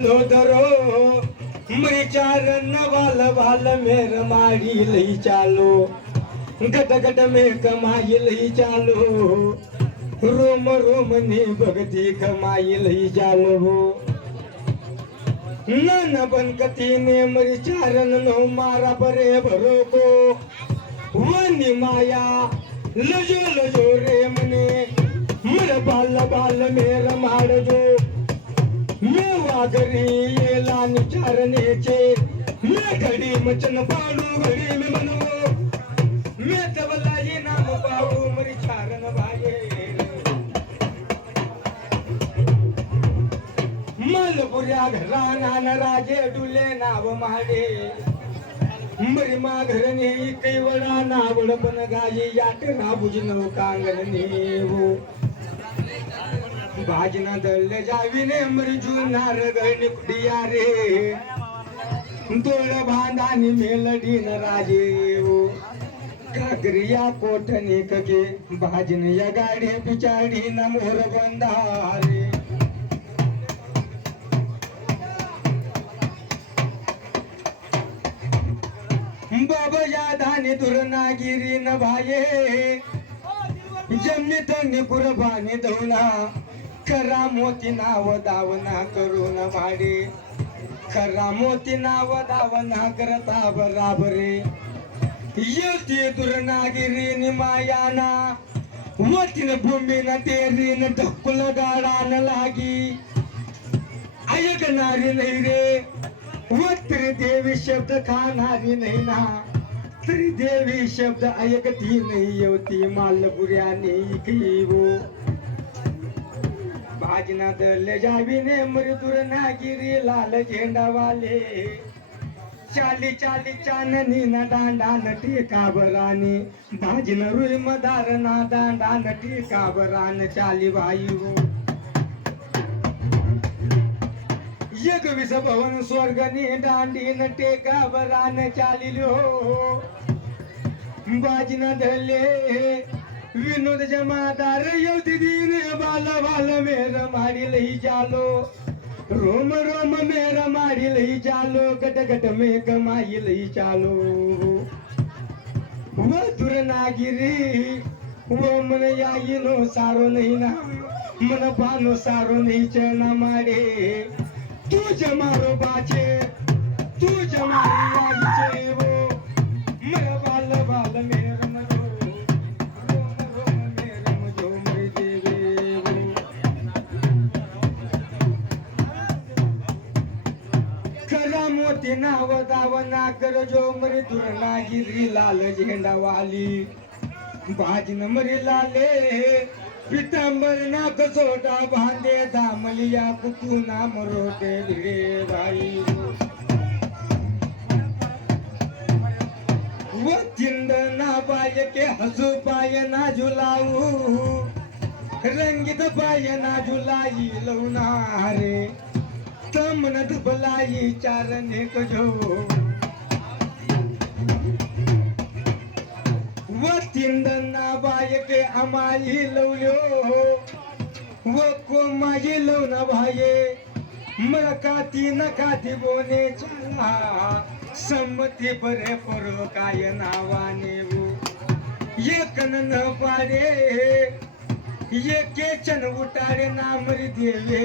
लो धरो मरी चारण वाल वाल मेर मारी लई चालो गट गट में कमाई लई चालो रोम रोम ने भगती कमाई लई चालो। नन बनकती ने मरी चारण नो मारा परे भरो को वनी माया लजो लजो रे मने मर बाल बाल मेर मार जो वाघरी येला निचारण्याचे मी घडी मचन पाडू घडी मी म्हणू. मी तबला ये नाम पाहू मरी चारण भाये मलपुऱ्या घरा नान राजे डुले नाव माडे. मरी मा माघरने कैवडा नावड पण गाई याट राबुज नव. कांगरने नेऊ भाजना दल जाविने मरजू नार कुडिया रे. दोळ बांधानी मेलडी न राजे ओ. काकरिया कोठने कके भाजन या गाडी पिचाडी न मोर बंधारे. बाबा या धाने दुर नागिरी न भाये. जमित तंगनी कुरबानी दौना खरा मोती नाव दावना करून भाडे खरा मोती नाव दावना करता बराबरे येते दुर्नागिरी नि मायाना वतीन भूमीन तेरीन ढकुल गाडान लागी ऐकणारी नाही रे वत्री देवी शब्द खाणारी नाही ना तरी देवी शब्द ऐकती नाही येवती मालपुऱ्याने इकीवो भाजना दल जावीने मृदुर नागिरी लाल झेंडा वाले। चाली चाली चाननी न दांडा नटी काबराने भाजन रुई मदार ना दांडा नटी काबरान चाली वायू। एक विस भवन स्वर्गनी दांडी न टेकाबरान चालिलो बाजना विनोद जमादार बाल बाल, मेर मारी लई जालो। रोम रोम, मेर मारी लई जालो गट गट में कमाई लई चालो मधुर नागिरी, वो मन याईनो सारो नहीं ना, मन पानो सारो नहीं चना मारे। तू जमारो बाचे तू जमारी आईचे वो खरा नाव दावना करजो मरी दुर्ना गिरी लाल झेंडा वाली बाजन मरी लाले पितांबर ना कसोटा बांधे दामलिया कुकू नाम मरोटे भिडे भाई व चिंद ना पाय के हसू पाय ना झुलाऊ रंगीत पाय ना झुलाई लवणारे तमनत भलाई चारणे कजो व तिंदना बायके अमाई लवल्यो व को माझी लवना भाये मला काती न काती बोने चला। संमती बरे परो काय नावाने वो। एक न पाडे एके चन उटाडे नामरी देवे।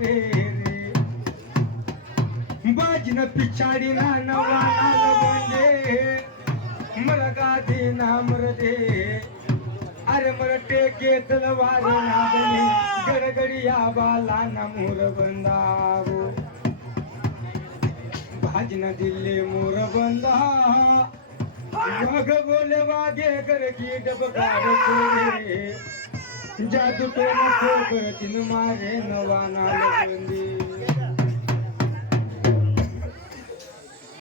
बाजन पिछाड़ी ना नवा नाल बंदे मर गादी ना मर दे। अरे मर टेके तलवार ना बने। गडगडिया बाला ना मोर बंदावो भाजन दिले मोर बंदा वाघ बोले वागे